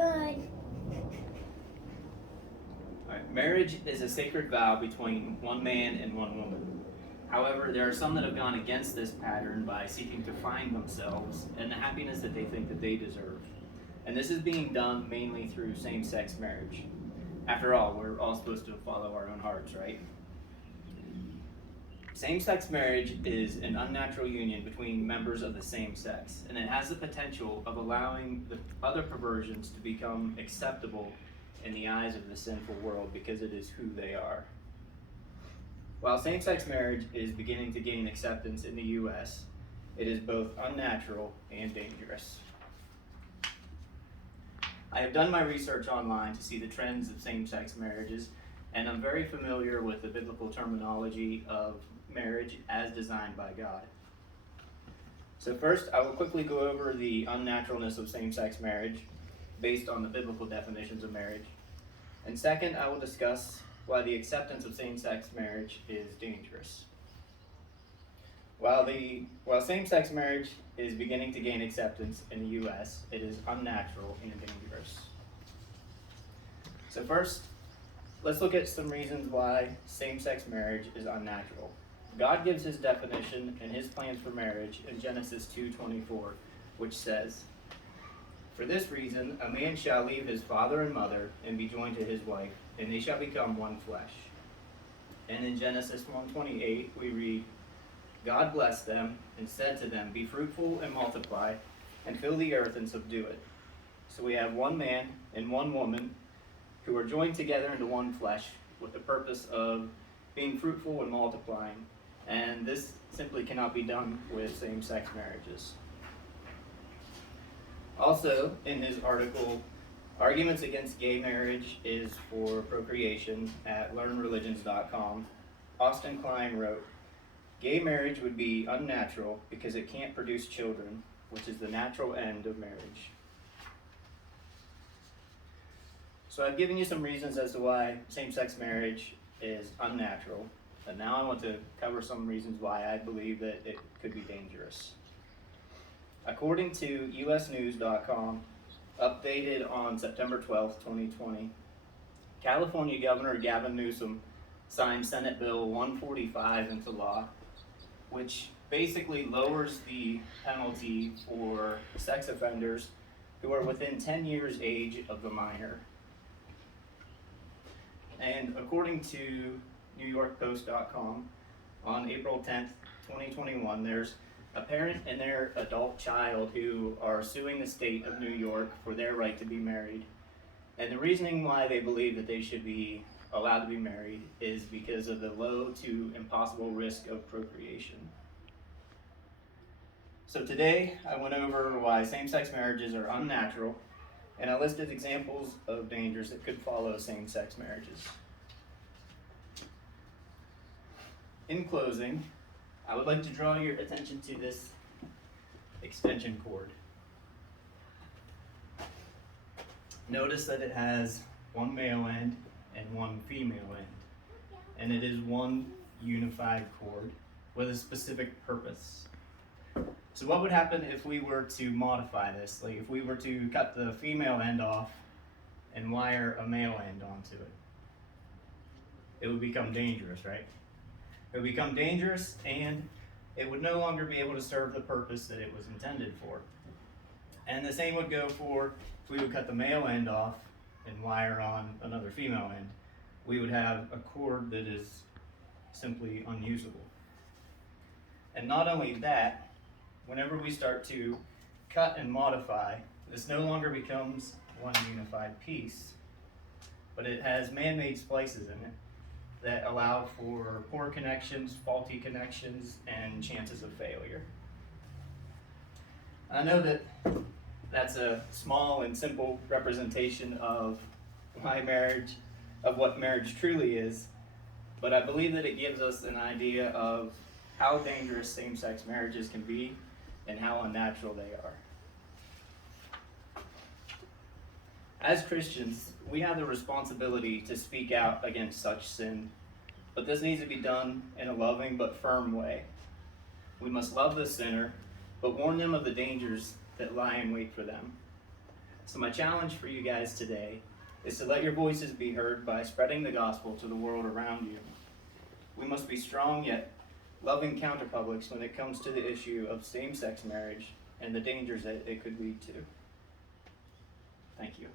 Good. All right. Marriage is a sacred vow between one man and one woman. However, there are some that have gone against this pattern by seeking to find themselves and the happiness that they think that they deserve. And this is being done mainly through same-sex marriage. After all, we're all supposed to follow our own hearts, right? Same-sex marriage is an unnatural union between members of the same sex, and it has the potential of allowing the other perversions to become acceptable in the eyes of the sinful world because it is who they are. While same-sex marriage is beginning to gain acceptance in the U.S., it is both unnatural and dangerous. I have done my research online to see the trends of same-sex marriages, and I'm very familiar with the biblical terminology of marriage as designed by God. So first, I will quickly go over the unnaturalness of same-sex marriage based on the biblical definitions of marriage. And second, I will discuss why the acceptance of same-sex marriage is dangerous. While same-sex marriage is beginning to gain acceptance in the U.S., it is unnatural and dangerous. So first, let's look at some reasons why same-sex marriage is unnatural. God gives his definition and his plans for marriage in Genesis 2:24, which says, "For this reason, a man shall leave his father and mother and be joined to his wife, and they shall become one flesh." And in Genesis 1:28, we read, "God blessed them and said to them, be fruitful and multiply, and fill the earth and subdue it." So we have one man and one woman who are joined together into one flesh with the purpose of being fruitful and multiplying. And this simply cannot be done with same-sex marriages. Also, in his article, Arguments Against Gay Marriage is for Procreation at learnreligions.com, Austin Klein wrote, "Gay marriage would be unnatural because it can't produce children, which is the natural end of marriage." So I've given you some reasons as to why same-sex marriage is unnatural, and now I want to cover some reasons why I believe that it could be dangerous. According to usnews.com, updated on September 12, 2020, California Governor Gavin Newsom signed Senate Bill 145 into law, which basically lowers the penalty for sex offenders who are within 10 years age of the minor. And according to NewYorkPost.com, on April 10th, 2021, there's a parent and their adult child who are suing the state of New York for their right to be married. And the reasoning why they believe that they should be allowed to be married is because of the low to impossible risk of procreation. So today, I went over why same-sex marriages are unnatural, and I listed examples of dangers that could follow same-sex marriages. In closing, I would like to draw your attention to this extension cord. Notice that it has one male end and one female end, and it is one unified cord with a specific purpose. So what would happen if we were to modify this? Like if we were to cut the female end off and wire a male end onto it? It would become dangerous, right? It would become dangerous, and it would no longer be able to serve the purpose that it was intended for. And the same would go for if we would cut the male end off and wire on another female end. We would have a cord that is simply unusable. And not only that, whenever we start to cut and modify, this no longer becomes one unified piece, but it has man-made splices in it that allow for poor connections, faulty connections, and chances of failure. I know that that's a small and simple representation of what marriage truly is, but I believe that it gives us an idea of how dangerous same-sex marriages can be and how unnatural they are. As Christians, we have the responsibility to speak out against such sin, but this needs to be done in a loving but firm way. We must love the sinner, but warn them of the dangers that lie in wait for them. So my challenge for you guys today is to let your voices be heard by spreading the gospel to the world around you. We must be strong yet loving counterpublics when it comes to the issue of same-sex marriage and the dangers that it could lead to. Thank you.